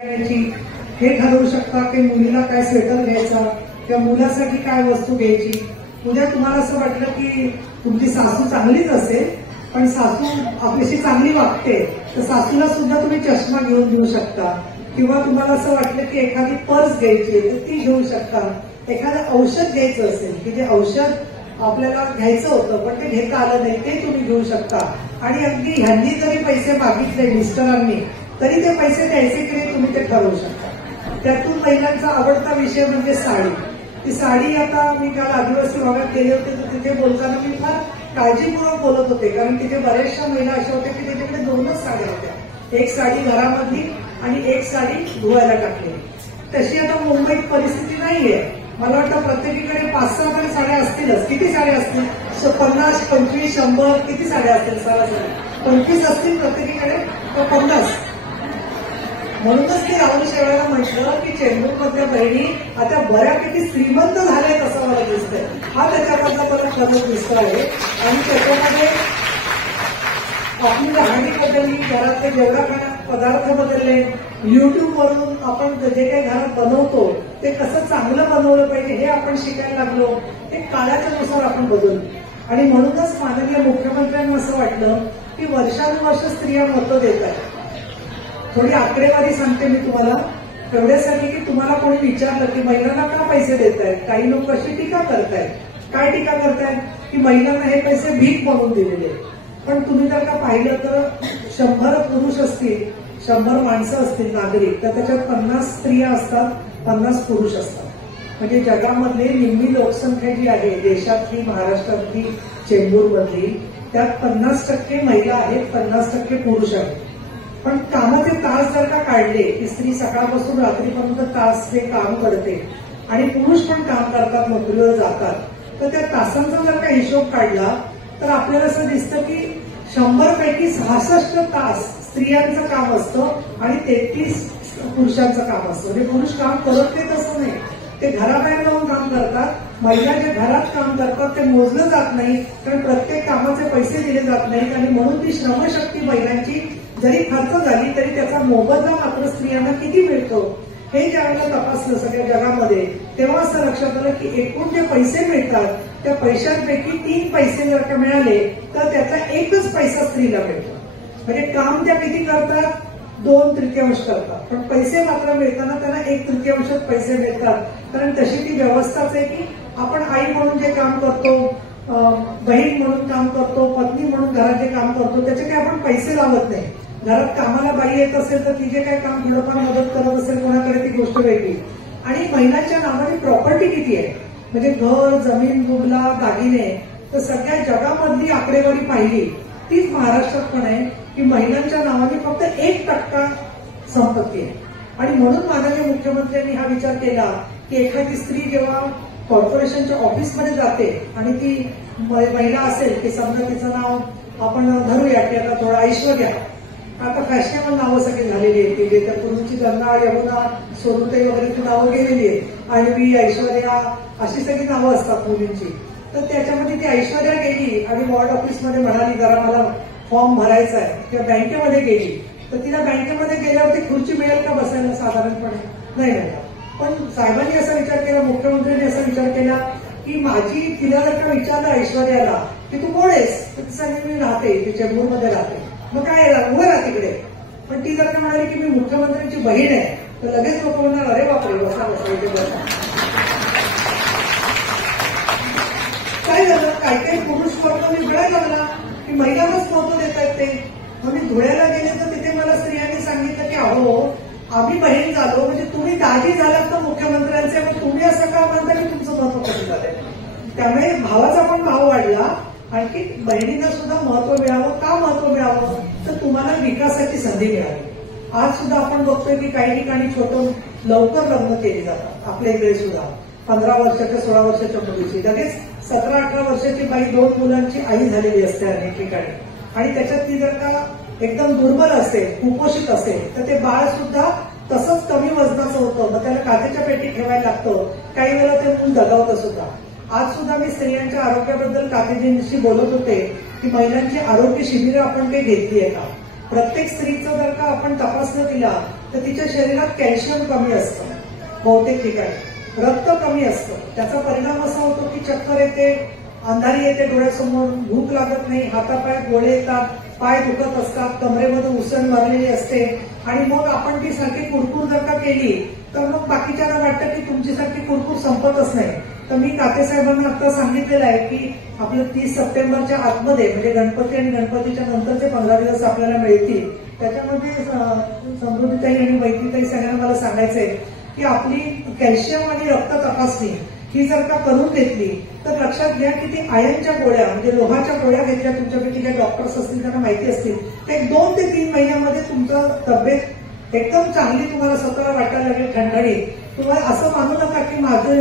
हे ठरवू शकता की मुलीला काय स्वेटर घ्यायचा किंवा मुलासाठी काय वस्तू घ्यायची. उद्या तुम्हाला असं वाटलं की तुमची सासू चांगलीच असेल पण सासू आपल्याशी चांगली वागते तर सासूला सुद्धा तुम्ही चष्मा घेऊन देऊ शकता. किंवा तुम्हाला असं वाटलं की एखादी पर्स घ्यायची तर ती घेऊ शकता. एखादं औषध घ्यायचं असेल की जे औषध आपल्याला घ्यायचं होतं पण ते घेता आलं नाही ते तुम्ही घेऊ शकता. आणि अगदी ह्यांनी जरी पैसे मागितले मिस्टरांनी तरी ते पैसे द्यायचे की नाही तुम्ही ते ठरवू शकता. त्यातून महिलांचा आवडता विषय म्हणजे साडी. ती साडी आता मी काल आदिवासी भागात गेले होते तर तिथे बोलताना मी फार काळजीपूर्वक बोलत होते कारण तिथे बऱ्याचशा महिला अशा होत्या की त्याच्याकडे दोनच साड्या होत्या. एक साडी घरामधली आणि एक साडी धुवायला टाकली. तशी आता मुंबईत परिस्थिती नाहीये. मला वाटतं प्रत्येकीकडे 5-6 तरी साड्या असतीलच. किती साड्या असतील? 50, 25, 100 किती साड्या असतील? सरासरी 25 असतील प्रत्येकीकडे तर 50. म्हणूनच ते राहुल शेवाळला म्हटलं की चेंबूरमधल्या बहिणी आता बऱ्यापैकी श्रीमंत झाल्यात असं मला दिसतंय. हा त्याच्यामधला मला फरक दिसतो आहे. आणि त्याच्यामध्ये आपली राहणी बदलली, घरातले जेवढा पदार्थ बदलले, युट्यूबवरून आपण जे काही घरात बनवतो ते कसं चांगलं बनवलं पाहिजे हे आपण शिकायला लागलो. ते काळाच्या नुसार आपण बदललो. आणि म्हणूनच माननीय मुख्यमंत्र्यांना असं वाटलं की वर्षानुवर्ष स्त्रिया मतं देत आहेत. थोडी आकडेवारी सांगते मी तुम्हाला एवढ्यासाठी की तुम्हाला कोणी विचारलं की महिलांना का पैसे देत आहेत. काही लोक अशी टीका करतायत. काय टीका करतायत की महिलांना हे पैसे भीक म्हणून दिलेले. पण तुम्ही जर का पाहिलं तर 100 पुरुष असतील, 100 माणसं असतील नागरिक तर त्याच्यात 50 स्त्रिया असतात, 50 पुरुष असतात. म्हणजे जगामधली निम्मी लोकसंख्या जी आहे देशातली, महाराष्ट्रातली, चेंबूरमधली त्यात 50% महिला आहेत, 50% पुरुष आहेत. पण कामाचे तास जर का काढले की स्त्री सकाळपासून रात्रीपर्यंत तास ते काम करते आणि पुरुष पण काम करतात, नोकरीवर जातात तर त्या तासांचा जर का हिशोब काढला तर आपल्याला असं दिसतं की 100 पैकी 66 तास स्त्रियांचं काम असतं आणि 33 पुरुषांचं काम असतं. म्हणजे पुरुष काम करत नाहीत असं नाही, ते घराबाहेर जाऊन काम करतात. महिला जे घरात काम करतात ते मोजलं जात नाही कारण प्रत्येक कामाचे पैसे दिले जात नाहीत. आणि म्हणून ती श्रमशक्ती महिलांची जरी खर्च झाली तरी त्याचा मोबदला मात्र स्त्रियांना किती मिळतो हे ज्यावेळेला तपासलं सगळ्या जगामध्ये तेव्हा असं लक्षात आलं की एकूण जे पैसे मिळतात त्या पैशांपैकी 3 पैसे जर का मिळाले तर त्याचा 1च पैसा स्त्रीला मिळतो. म्हणजे काम त्या किती करतात? 2/3 करतात पण पैसे मात्र मिळताना त्यांना 1/3 पैसे मिळतात. कारण तशी ती व्यवस्थाच आहे की आपण आई म्हणून जे काम करतो, बहीण म्हणून काम करतो, पत्नी म्हणून घरात जे काम करतो त्याचे काही आपण पैसे लावत नाही. घरात कामाला बाई येत असेल तर ती जे काही काम थोडंफार मदत करत असेल कोणाकडे ती गोष्ट वेगळी. आणि महिलांच्या नावाने प्रॉपर्टी किती आहे म्हणजे घर, जमीन, बुगला, दागिने तर सगळ्या जगामधली आकडेवारी पाहिली तीच महाराष्ट्रात पण आहे की महिलांच्या नावाने फक्त 1% संपत्ती आहे. आणि म्हणून माननीय मुख्यमंत्र्यांनी हा विचार केला की एखादी स्त्री जेव्हा कॉर्पोरेशनच्या ऑफिसमध्ये जाते आणि ती महिला असेल की समजा तिचं नाव आपण धरूया की आता थोडं ऐश्वर्या. आता फॅशनेबल नावं सगळी झालेली आहेत की जे त्या पूर्वीची गंगा, यमुना, सोनुताई वगैरे ती नावं गेलेली आहेत. आणवी, ऐश्वर्या अशी सगळी नावं असतात मुलींची. तर त्याच्यामध्ये ती ऐश्वर्या गेली आणि वॉर्ड ऑफिसमध्ये म्हणाली जरा मला फॉर्म भरायचा आहे किंवा बँकेमध्ये गेली तर तिला बँकेमध्ये गेल्यावरती खुर्ची मिळेल का बसायला? साधारणपणे नाही मिळणार. पण साहेबांनी असा विचार केला, मुख्यमंत्र्यांनी असा विचार केला की माझी तिला जर का विचारलं ऐश्वर्याला की तू कोण आहेस तर ती सांगेल मी राहते, ती चेंबूरमध्ये राहते. मग काय उभं राहा तिकडे. पण ती जर का म्हणाली की मी मुख्यमंत्र्यांची बहीण आहे तर लगेच लोक म्हणणार अरे बापरे बसा बसा इथे बसा. काय झालं? काही पुरुष वर्गाने वेळ लागला की महिलांनाच महत्व देत आहेत ते. मग मी धुळ्याला गेले तर तिथे मला स्त्रियांनी सांगितलं की अहो आम्ही बहीण झालो म्हणजे तुम्ही दाजी झालात तर मुख्यमंत्र्यांचे मग तुम्ही असं का म्हणता की तुमचं महत्व कमी झालंय. त्यामुळे भावाचा पण भाव वाढला. आणखी बहिणींना सुद्धा महत्व मिळावं. का महत्व मिळावं तर तुम्हाला विकासाची संधी मिळावी. आज सुद्धा आपण बघतोय की काही ठिकाणी छोटं लवकर लग्न केली जातात. आपल्या इकडे सुद्धा 15 वर्षाच्या 16 वर्षाच्या मुलीची लगेच 17-18 वर्षाची बाई 2 मुलांची आई झालेली असते अनेक ठिकाणी. आणि त्याच्यात ती जर का एकदम दुर्बल असेल, कुपोषित असेल तर ते बाळ सुद्धा तसंच कमी वजनाचं होतं. मग त्याला काचेच्या पेटीत ठेवायला लागतं. काही वेळेला ते मूल दगावतं सुद्धा. आज सुद्धा मी स्त्रियांच्या आरोग्याबद्दल काकीजींशी बोलत होते की महिलांची आरोग्य शिबिरं आपण काही घेतली आहे का? प्रत्येक स्त्रीचं जर का आपण तपासणं केला तर तिच्या शरीरात कॅल्शियम कमी असतं, बहुतेक ठिकाणी रक्त कमी असतं. त्याचा परिणाम असा होतो की चक्कर येते, अंधारी येते डोळ्यासमोर, भूक लागत नाही, हातापाय गोळे येतात, पाय दुखत असतात, कमरेमध्ये उसण भरलेली असते. आणि मग आपण ती सारखी कुरकुर जर का केली तर मग बाकीच्यांना वाटतं की तुमची सारखी कुरकुर संपतच नाही. तर मी ताते साहेबांना आता सांगितलेलं आहे की आपलं 30 सप्टेंबरच्या आतमध्ये, म्हणजे गणपती आणि गणपतीच्या नंतरचे 15 दिवस आपल्याला मिळतील, त्याच्यामध्ये समृद्धीताई आणि मैत्रीताई सगळ्यांना मला सांगायचंय की आपली कॅल्शियम आणि रक्त तपासणी ही जर का करून घेतली तर लक्षात घ्या की ती आयर्नच्या गोळ्या, म्हणजे लोहाच्या गोळ्या घेतल्या, तुमच्यापैकी काही डॉक्टर्स असतील त्यांना माहिती असतील, एक 2 ते 3 महिन्यामध्ये तुमचं तब्येत एकदम चांगली तुम्हाला स्वतःला वाटायला लागेल, ठणठणीत. तुम्हाला असं मानू नका की माझं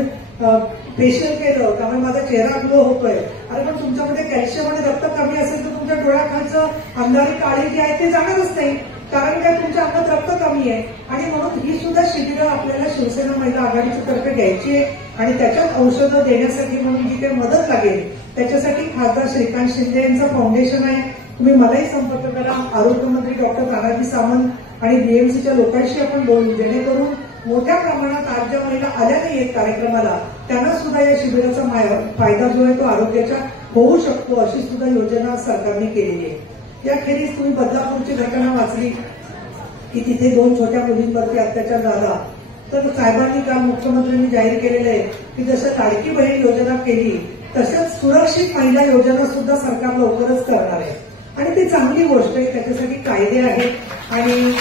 फेशियल केलं त्यामुळे माझा चेहरा ग्लो होतोय. अरे पण तुमच्यामध्ये कॅल्शियम आणि रक्त कमी असेल तर तुमच्या डोळ्याखालचं अंधारी काळी जी आहे ते जाणारच नाही, कारण काय तुमच्या अंगात रक्त कमी आहे. आणि म्हणून ही सुद्धा शिबिरं आपल्याला शिवसेना महिला आघाडीच्या तर्फे घ्यायची आहे आणि त्याच्यात औषधं देण्यासाठी म्हणून जी काही मदत लागेल त्याच्यासाठी खासदार श्रीकांत शिंदे यांचं फाउंडेशन आहे. तुम्ही मलाही संपर्क करा. आरोग्यमंत्री डॉक्टर तानाजी सावंत आणि बीएमसीच्या लोकांशी आपण बोलू, जेणेकरून मोठ्या प्रमाणात आज ज्या महिला आल्या नाहीयेत कार्यक्रमाला त्यांना सुद्धा या शिबिराचा फायदा जो आहे तो आरोग्याचा होऊ शकतो, अशी सुद्धा योजना सरकारने केलेली आहे. याखेरीज तुम्ही बदलापूरची घटना वाचली की तिथे 2 छोट्या मुलींवरती अत्याचार झाला. तर साहेबांनी काल मुख्यमंत्र्यांनी जाहीर केलेलं आहे की जसं लाडकी बहीण योजना केली तसंच सुरक्षित महिला योजना सुद्धा सरकार लवकरच करणार आहे. आणि ती चांगली गोष्ट आहे, त्याच्यासाठी कायदे आहेत. आणि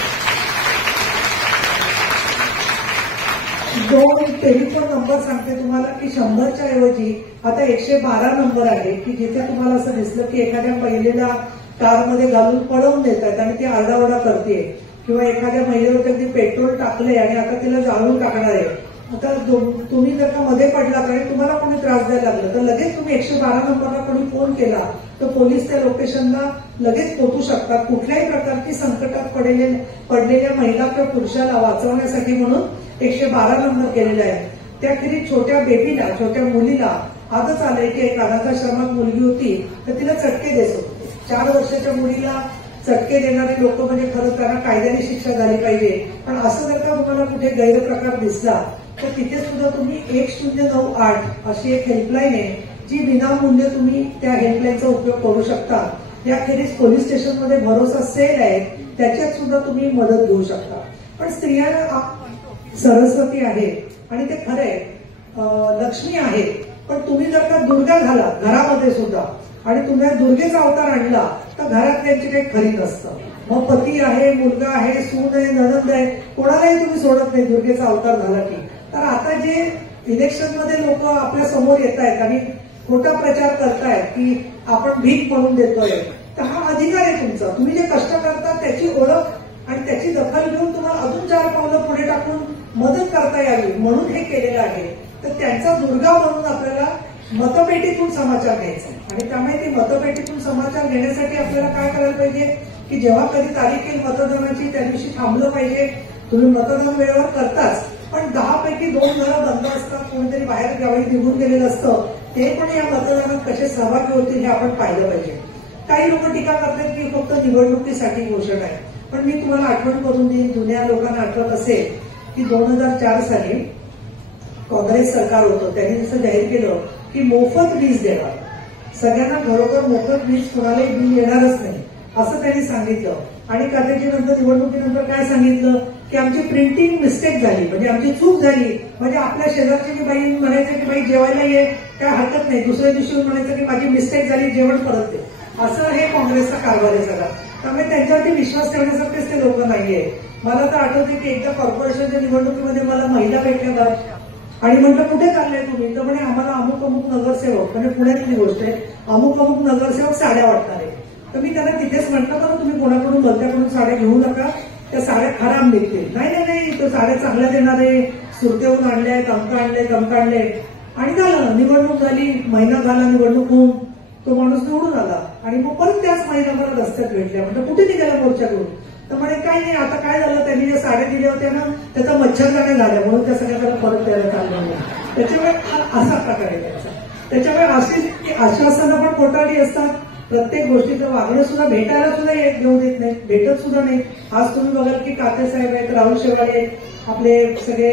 2 टेलिफोन नंबर सांगते तुम्हाला की 100च्या ऐवजी आता 112 नंबर आहे की जिथे तुम्हाला असं दिसलं की एखाद्या महिलेला कारमध्ये घालून पळवून देतात आणि ती आरडाओरडा करते, किंवा एखाद्या महिलेवर ती पेट्रोल टाकले आणि आता तिला जाळून टाकणार आहे. आता तुम्ही जर का मध्ये पडलात आणि तुम्हाला कोणी त्रास द्यायला लागलं तर लगेच तुम्ही 112 नंबरला कोणी फोन केला तर पोलीस त्या लोकेशनला लगेच पोहोचू शकतात. कुठल्याही प्रकारची संकटात पडलेल्या महिला किंवा पुरुषाला वाचवण्यासाठी म्हणून 112 नंबर केलेला आहे. त्याखेरीज छोट्या बेबीला, छोट्या मुलीला आजच आलंय की एक अनाथाश्रमात मुलगी होती तर तिला चटके देत होते. 4 वर्षाच्या मुलीला चटके देणारे लोक म्हणजे खरंच त्यांना कायद्याने शिक्षा झाली पाहिजे. पण असं जर का तुम्हाला कुठे गैरप्रकार दिसला तर तिथे सुद्धा तुम्ही 1098 अशी एक हेल्पलाईन आहे जी विनामूल्य तुम्ही त्या हेल्पलाईनचा उपयोग करू शकता. याखेरीज पोलीस स्टेशनमध्ये भरोसा सेल आहे, त्याच्यात सुद्धा तुम्ही मदत घेऊ शकता. पण स्त्रिया सरस्वती आहे आणि ते खरंय लक्ष्मी आहे, पण तुम्ही जर का दुर्गा झाला घरामध्ये सुद्धा आणि तुम्ही दुर्गेचा अवतार आणला तर घरात त्यांची काही खरी नसतं. मग पती आहे, मुलगा आहे, सून आहे, नणंद आहे, कोणालाही तुम्ही सोडत नाही दुर्गेचा अवतार झाला की. तर आता जे इलेक्शनमध्ये लोक आपल्या समोर येत आहेत आणि खोटा प्रचार करतायत की आपण भीक म्हणून देतोय, तर हा अधिकार आहे तुमचा. तुम्ही जे कष्ट करता त्याची ओळख आणि त्याची दखल घेऊन तुम्हाला अजून 4 पावलं पुढे टाकून मदत करता यावी म्हणून हे केलेलं आहे. तर त्यांचा दुर्गा म्हणून आपल्याला मतपेटीतून समाचार घ्यायचा आणि त्यामुळे ते मतपेटीतून समाचार घेण्यासाठी आपल्याला काय करायला पाहिजे की जेव्हा कधी तारीख येईल मतदानाची त्या दिवशी थांबलं पाहिजे. तुम्ही मतदान वेळेवर करताच, पण 10 पैकी 2 घरं बंद असतात, कोणीतरी बाहेर गावी निघून गेलेलं असतं, ते पण या मतदानात कसे सहभागी होतील हे आपण पाहिलं पाहिजे. काही लोक टीका करतात की फक्त निवडणुकीसाठी घोषणा आहे, पण मी तुम्हाला आठवण करून देईन, जुन्या लोकांना आठवत असेल की 2004 साली काँग्रेस सरकार होतं, त्यांनी जसं जाहीर केलं की मोफत वीज देणार, सगळ्यांना घरोघर मोफत वीज, कोणालाही बिल येणारच नाही असं त्यांनी सांगितलं. आणि त्याच्यानंतर निवडणुकीनंतर काय सांगितलं की आमची प्रिंटिंग मिस्टेक झाली, म्हणजे आमची चूक झाली, म्हणजे आपल्या शेजारची की बाई म्हणायचं की बाई जेवायला ये, काय हरकत नाही, दुसऱ्या दिवशी म्हणायचं की माझी मिस्टेक झाली, जेवण परत दे. असं हे काँग्रेसचा कारभार आहे सगळा. त्यामुळे त्यांच्यावरती विश्वास ठेवण्यासारखेच ते लोक नाहीये. मला तर आठवते की एकदा कॉर्पोरेशनच्या निवडणुकीमध्ये मला महिला भेटल्या आणि म्हटलं कुठे चालले तुम्ही, तर म्हणे आम्हाला अमुक अमुक नगरसेवक, म्हणजे पुण्यातली गोष्ट आहे, अमुक अमुक नगरसेवक साड्या वाटणार आहे. तर मी त्यांना तिथेच म्हटलं बरं तुम्ही कोणाकडून भलत्याकडून साड्या घेऊ नका, त्या साड्या खराब निघतील. नाही नाही, तो साड्या चांगल्या देणारे, सुरतेहून आणले, तमका आणले. आणि झालं, निवडणूक झाली, महिना झाला निवडणूक होऊन, तो माणूस निवडून आला आणि मग परत त्याच महिना मला रस्त्यात भेटल्या. म्हटलं कुठे निघाला मोर्चाकडून, तर म्हणे काय नाही, आता काय झालं, त्यांनी ज्या साड्या दिल्या होत्या ना त्याचा मच्छरदाण्या झाल्या म्हणून त्या सगळ्या त्याला परत द्यायला चाललं. त्याच्यामुळे असा प्रकार आहे त्याचा. त्याच्यामुळे अशी आश्वासनं पण खोटारडी असतात, प्रत्येक गोष्टीचं वागणं सुद्धा भेटायला सुद्धा घेऊन देत नाही, भेटत सुद्धा नाही. आज तुम्ही बघाल की काते साहेब आहेत, राहुल शेवाळे, आपले सगळे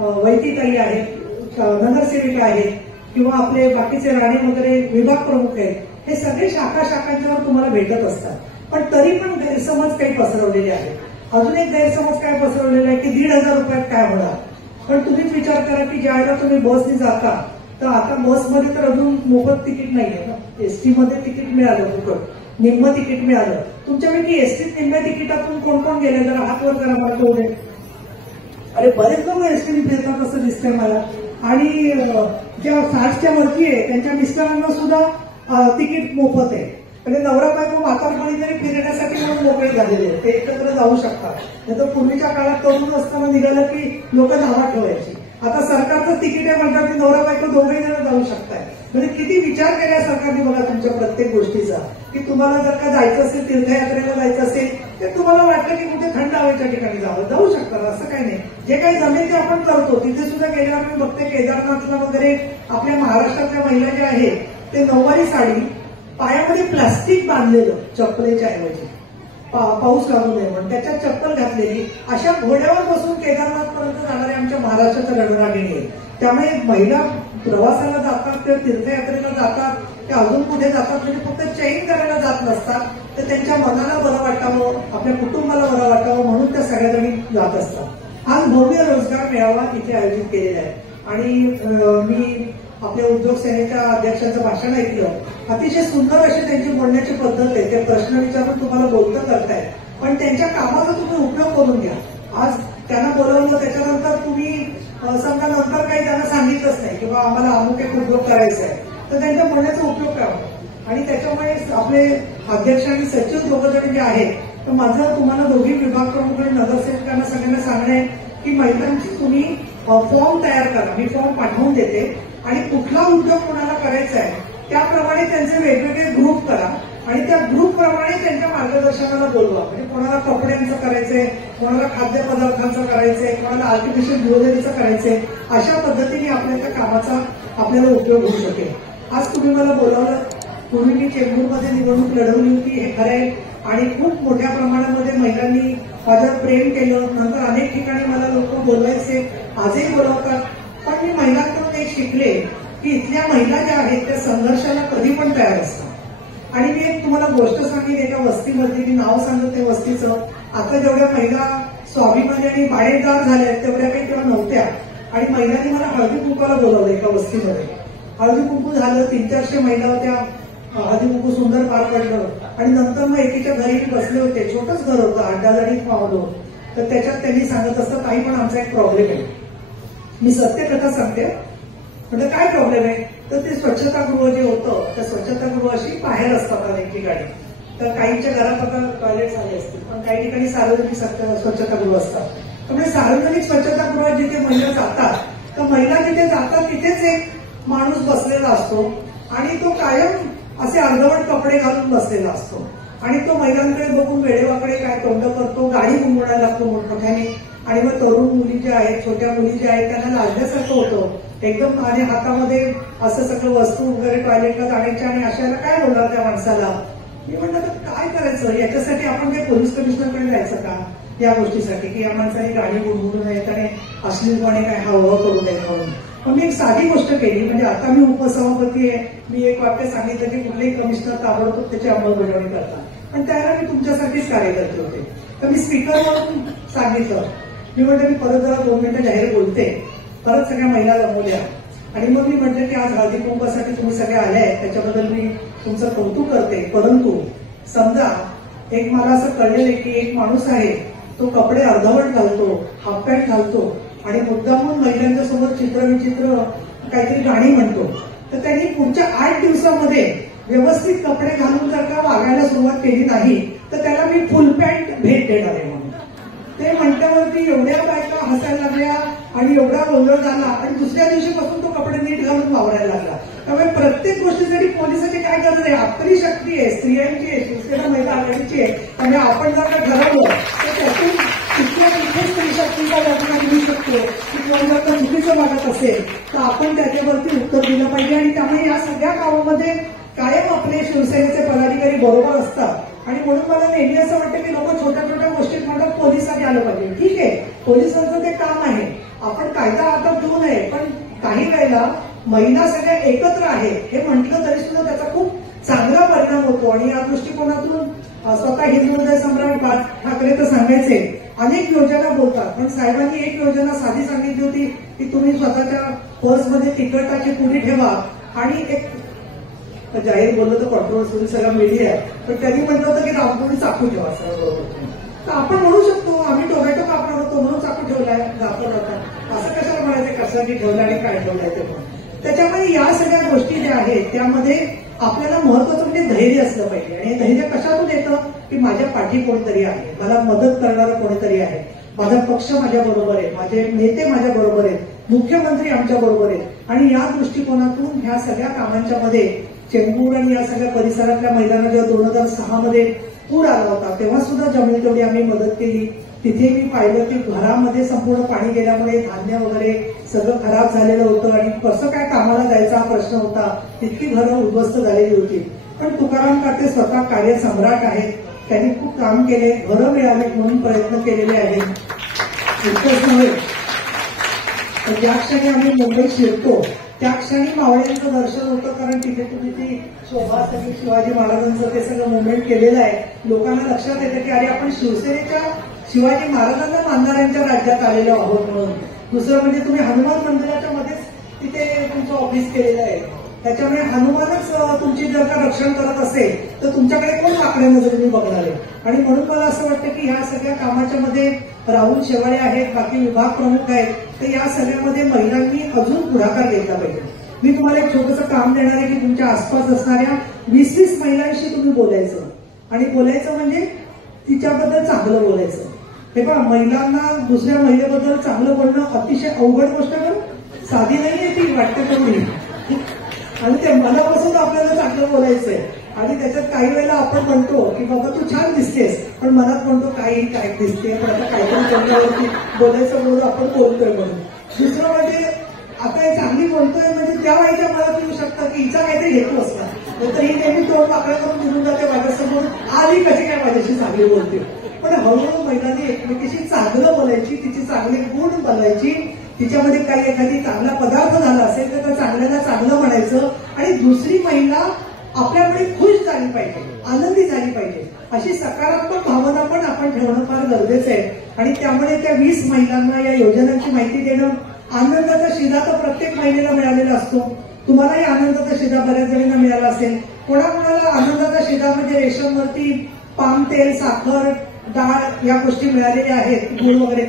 वैतीताई आहेत, नगरसेविका आहेत, किंवा आपले बाकीचे राणे वगैरे विभाग प्रमुख आहेत, हे सगळे शाखांच्यावर तुम्हाला भेटत असतात. पण तरी पण गैरसमज काही पसरवलेले आहेत. अजून एक गैरसमज काय पसरवलेला आहे की 1,500 रुपयात काय होणार. पण तुम्हीच विचार करा की ज्यावेळेला तुम्ही बसने जाता, तर आता बसमध्ये तर अजून मोफत तिकीट नाहीये ना. एसटी मध्ये तिकीट मिळालं, फुकट, निम्म तिकीट मिळालं. तुमच्यापैकी एसटीत निम्म्या तिकिटातून कोण कोण गेले, जरा हात वर करा मला कळू. अरे बरेच लोक एसटीने फिरतात असं दिसतंय मला. आणि ज्या 60च्या वरती आहे त्यांच्या मिस्टरांना सुद्धा तिकीट मोफत आहे. म्हणजे नवरा बायको म्हातारपणी जरी फिरण्यासाठी म्हणून मोकळे झालेले ते एकत्र जाऊ शकतात. नाही तर पूर्वीच्या काळात तरुण असताना निघालं की लोक नावा ठेवायची. आता सरकारचं तिकीट आहे म्हणतात की नवरा बायको दोघेही जण जाऊ शकताय. म्हणजे किती विचार केला सरकारने बघा तुमच्या प्रत्येक गोष्टीचा, की तुम्हाला जर का जायचं असेल, तीर्थयात्रेला जायचं असेल, तर तुम्हाला वाटलं की कुठे थंड हवेच्या ठिकाणी जाऊ शकतात, असं काही नाही. जे काही जमेल ते आपण करतो. तिथे सुद्धा गेल्यावर मी बघते केदारनाथला वगैरे आपल्या महाराष्ट्रातल्या महिला ज्या आहेत ते नऊवारी साडी, पायामध्ये प्लास्टिक बांधलेलं चप्पलेच्या ऐवजी, पाऊस लागू नये म्हणून त्याच्यात चप्पल घातलेली, अशा घोड्यावर बसून केदारनाथपर्यंत जाणारे आमच्या महाराष्ट्राच्या रणरागिणी आहेत. त्यामुळे महिला प्रवासाला जातात, ते तीर्थयात्रेला जातात, ते अजून कुठे जातात, म्हणजे फक्त चैन करायला जात नसतात, तर त्यांच्या मनाला बरं वाटावं, आपल्या कुटुंबाला बरं वाटावं म्हणून त्या सगळ्याजणी जात असतात. आज भव्य रोजगार मेळावा इथे आयोजित केलेला आहे. आणि मी आपल्या उद्योग सेनेच्या अध्यक्षांचं भाषण ऐकलं. अतिशय सुंदर अशी त्यांची बोलण्याची पद्धत आहे. ते प्रश्न विचारून तुम्हाला बोलतं करतायत, पण त्यांच्या कामाचा तुम्ही उपयोग करून घ्या. आज त्यांना बोलवलं, त्याच्यानंतर तुम्ही समजा नंतर काही त्यांना सांगितलंच नाही किंवा आम्हाला अमुक एक उद्योग करायचा आहे, तर त्यांच्या बोलण्याचा उपयोग काय होतो. आणि त्याच्यामुळे आपले अध्यक्ष आणि सचिव दोघं जण जे आहेत, तर माझं तुम्हाला दोघी विभाग प्रमुख आणि नगरसेवकांना सगळ्यांना सांगणं आहे की महिलांची तुम्ही फॉर्म तयार करा. मी फॉर्म पाठवून देते आणि कुठला उद्योग कोणाला करायचा आहे त्याप्रमाणे त्यांचे वेगवेगळे ग्रुप करा आणि त्या ग्रुपप्रमाणे त्यांच्या मार्गदर्शनाला बोलवा. म्हणजे कोणाला कपड्यांचं करायचंय, कोणाला खाद्यपदार्थांचं करायचंय, कोणाला आर्टिफिशियल ज्वेलरीचं करायचंय. अशा पद्धतीने आपल्या त्या कामाचा आपल्याला उपयोग होऊ शकेल. आज तुम्ही मला बोलावलं. पूर्वी मी चेंबूरमध्ये निवडणूक लढवली होती, हे खरं आहे. आणि खूप मोठ्या प्रमाणामध्ये महिलांनी माझ्यावर प्रेम केलं. नंतर अनेक ठिकाणी मला लोक बोलवायचे, आजही बोलवतात. पण मी महिलांकडून एक शिकले की इथल्या महिला ज्या आहेत त्या संघर्षाला कधी पण तयार असतात. आणि मी एक तुम्हाला गोष्ट सांगेन, एका वस्तीमध्ये, मी नाव सांगत त्या वस्तीचं. आता जेवढ्या महिला स्वाभिमानी आणि बाडेदार झाल्या तेवढ्या काही तेव्हा नव्हत्या. आणि महिलांनी मला हळदी कुंकूला बोलावलं एका वस्तीमध्ये. हळदी कुंकू झालं, 300-400 महिला होत्या. हळदी कुंकू सुंदर पार पडलं. आणि नंतर मग एकीच्या घरी बसले होते, छोटंच घर होतं, 8-10 जणी पावलं. तर त्याच्यात त्यांनी सांगत असतं, काही पण आमचा एक प्रॉब्लेम आहे. मी सत्य कथा सांगते. म्हणजे काय प्रॉब्लेम आहे, तर ते स्वच्छतागृह जे होतं, त्या स्वच्छतागृह अशी बाहेर असतात अनेक ठिकाणी. तर काहींच्या घरात आता टॉयलेट झाले असतील, पण काही ठिकाणी सार्वजनिक स्वच्छतागृह असतात. त्यामुळे सार्वजनिक स्वच्छतागृहात जिथे महिला जातात, तर महिला जिथे जातात तिथेच एक माणूस बसलेला असतो आणि तो कायम असे अर्धवट कपडे घालून बसलेला असतो. आणि तो महिलांकडे बघून वेडेवाकडे काय तोंड करतो, गाडी घुमवायला लागतो मोठमोठ्याने. आणि मग तरुण मुली ज्या आहेत, छोट्या मुली ज्या आहेत, त्यांना लाजल्यासारखं होतं एकदम. आणि हातामध्ये असं सगळं वस्तू वगैरे टॉयलेटला जाण्याच्या, आणि अशाला काय बोलणार त्या माणसाला. मी म्हटलं तर काय करायचं, याच्यासाठी आपण काही पोलीस कमिशनरकडे जायचं का या गोष्टीसाठी, की या माणसाने गाडी गुणगुणू नये आणि अश्लीलपणे काय हवं करू नये म्हणून. पण मी एक साधी गोष्ट केली. म्हणजे आता मी उपसभापती आहे, मी एक वाक्य सांगितलं की कुठलेही कमिशनर ताबडतोब त्याची अंमलबजावणी करतात. पण त्यावेळेला मी तुमच्यासाठीच कार्यकर्ते होते. तर मी स्पीकरवरून सांगितलं, मी म्हटलं मी परत जरा 2 मिनिटं जाहीर बोलते. परत सगळ्या महिला जमवल्या. आणि मग मी म्हटलं की आज हळदी कुंकवासाठी तुम्ही सगळे आले, त्याच्याबद्दल मी तुमचं कौतुक करते. परंतु समजा एक मला असं कळलेलं की एक माणूस आहे, तो कपडे अर्धवट घालतो, हाफ पॅन्ट घालतो आणि मुद्दामून महिलांच्या सोबत चित्रविचित्र काहीतरी गाणी म्हणतो. तर त्यांनी पुढच्या 8 दिवसामध्ये व्यवस्थित कपडे घालून जर का वागायला सुरुवात केली नाही, तर त्याला मी फुल पॅन्ट भेट देणार आहे म्हणून. ते म्हणल्यावरती एवढ्या बायका हसायला लागल्या आणि एवढा गोंधळ झाला. आणि दुसऱ्या दिवशीपासून तो कपडे नीट घालून वावरायला लागला. त्यामुळे प्रत्येक गोष्टीसाठी पोलिसांची काय गरज आहे, आपली शक्ती आहे, स्त्रियांची आहे, शिवसेना महिला आघाडीची आहे. त्यामुळे आपण जर का ठरवलं तर त्यातून कुठल्या कुठे स्त्री शक्तीचा वापर घेऊ शकतो. किंवा जर का चुकीचं वागत असेल तर आपण त्याच्यावरती उत्तर दिलं पाहिजे. आणि त्यामुळे या सगळ्या कामामध्ये कायम आपले शिवसेनेचे पदाधिकारी बरोबर असतात आणि म्हणून मला नेहमी असं वाटतं की लोक छोट्या छोट्या गोष्टीत म्हणतात पोलिसांनी आलं पाहिजे. ठीक आहे, पोलिसांचं ते काम आहे, आपण कायदा हातात घेऊ नये, पण काही वेळेला महिला सगळ्या एकत्र आहेत हे म्हटलं तरी सुद्धा त्याचा खूप चांगला परिणाम होतो. आणि या दृष्टिकोनातून स्वतः हिंदू हृदय सम्राट बाळ ठाकरे तर सांगायचे अनेक योजना बोलतात, पण साहेबांनी एक योजना साधी सांगितली होती की तुम्ही स्वतःच्या पर्समध्ये तिखटाची पुडी ठेवा आणि एक जाहीर बोललं तर कॉन्ट्रोवर्सी सगळं मीडिया आहे, पण त्यांनी म्हटलं होतं की रामपुरी चाकू ठेवा सगळं बरोबर. तर आपण म्हणू शकतो आम्ही टोमॅटो कापणार होतो म्हणून चाकू ठेवलाय जातो असं कशाला म्हणायचं कशासाठी ठेवलं आणि काय ठेवलंय ते पण. त्याच्यामुळे या सगळ्या गोष्टी ज्या आहेत त्यामध्ये आपल्याला महत्वाचं म्हणजे धैर्य असलं पाहिजे. आणि धैर्य कशातून येतं की माझ्या पाठी कोणतरी आहे, मला मदत करणारं कोणीतरी आहे, माझा पक्ष माझ्या बरोबर आहे, माझे नेते माझ्या बरोबर आहेत, मुख्यमंत्री आमच्या बरोबर आहेत. आणि या दृष्टिकोनातून ह्या सगळ्या कामांच्या मध्ये चेंबूर आणि या सगळ्या परिसरातल्या महिलांना जेव्हा 2006 मध्ये पूर आला होता तेव्हा सुद्धा जमेल तेवढी आम्ही मदत केली. तिथे मी पाहिलं की घरामध्ये संपूर्ण पाणी गेल्यामुळे धान्य वगैरे सगळं खराब झालेलं होतं आणि कसं काय कामाला जायचा हा प्रश्न होता. इतकी घरं उद्ध्वस्त झालेली होती. पण तुकाराम काटे स्वतः कार्य सम्राट आहेत, त्यांनी खूप काम केले, घरं मिळाली म्हणून प्रयत्न केलेले आहेत. इतकंच नव्हे तर ज्या क्षणी आम्ही मुंबईत शिरतो त्या क्षणी मावळ्यांचं दर्शन होतं, कारण तिथे तुम्ही ती शोभा सगळी शिवाजी महाराजांचं ते सगळं मुवमेंट केलेलं आहे. लोकांना लक्षात येतं की अरे आपण शिवसेनेच्या शिवाजी महाराजांना मानणाऱ्यांच्या राज्यात आलेलो आहोत म्हणून. दुसरं म्हणजे तुम्ही हनुमान मंदिराच्या मध्येच तिथे तुमचं ऑफिस केलेलं आहे, त्याच्यामुळे हनुमानच तुमची जर का रक्षण करत असेल तर तुमच्याकडे कोण वाकड्या नजरेने बघणार आहे. आणि म्हणून मला असं वाटतं की ह्या सगळ्या कामाच्या मध्ये राहुल शेवाळे आहेत, बाकी विभाग प्रमुख आहेत, तर या सगळ्यामध्ये महिलांनी अजून पुढाकार घेतला पाहिजे. मी तुम्हाला एक छोटंसं काम देणार आहे की तुमच्या आसपास असणाऱ्या 20-20 महिलांशी तुम्ही बोलायचं आणि बोलायचं म्हणजे तिच्याबद्दल चांगलं बोलायचं. हे पहा, महिलांना दुसऱ्या महिलेबद्दल चांगलं बोलणं अतिशय अवघड गोष्ट करू साधी नाहीये ती, वाटते तेवढी. आणि ते मनापासून आपल्याला चांगलं बोलायचंय. आणि त्याच्यात काही वेळेला आपण म्हणतो की बाबा तू छान दिसतेस, पण मनात म्हणतो काही काय दिसते, पण आता काहीतरी बोलण्यावरती बोलायचं म्हणून आपण बोलतोय म्हणून. दुसरं म्हणजे आता हे चांगली बोलतोय म्हणजे त्या वेळेच्या मनात येऊ शकतं की हिचा काहीतरी हेतू असणार, तर ही नेहमी तोंड वाकडं करून निघून जाते माझ्यासमोर, आली कशी काय माझ्याशी चांगली बोलते. पण हळूहळू महिलांनी एकमेकीशी चांगलं बोलायची, तिची चांगले गुण बोलायची, तिच्यामध्ये काही एखादी चांगला पदार्थ झाला असेल तर त्या चांगल्याला चांगलं म्हणायचं आणि दुसरी महिला आपल्याकडे खुश झाली पाहिजे, आनंदी झाली पाहिजे, अशी सकारात्मक भावना पण आपण ठेवणं फार गरजेचं आहे. आणि त्यामुळे त्या 20 महिलांना या योजनांची माहिती देणं, आनंदाचा शिधा तर प्रत्येक महिलेला मिळालेला असतो. तुम्हालाही आनंदाचा शिधा बऱ्याच जणींना मिळाला असेल. कोणाकोणाला आनंदाचा शिधा म्हणजे रेशनवरती पाम तेल, साखर, डाळ या गोष्टी मिळालेल्या आहेत, गुळ वगैरे.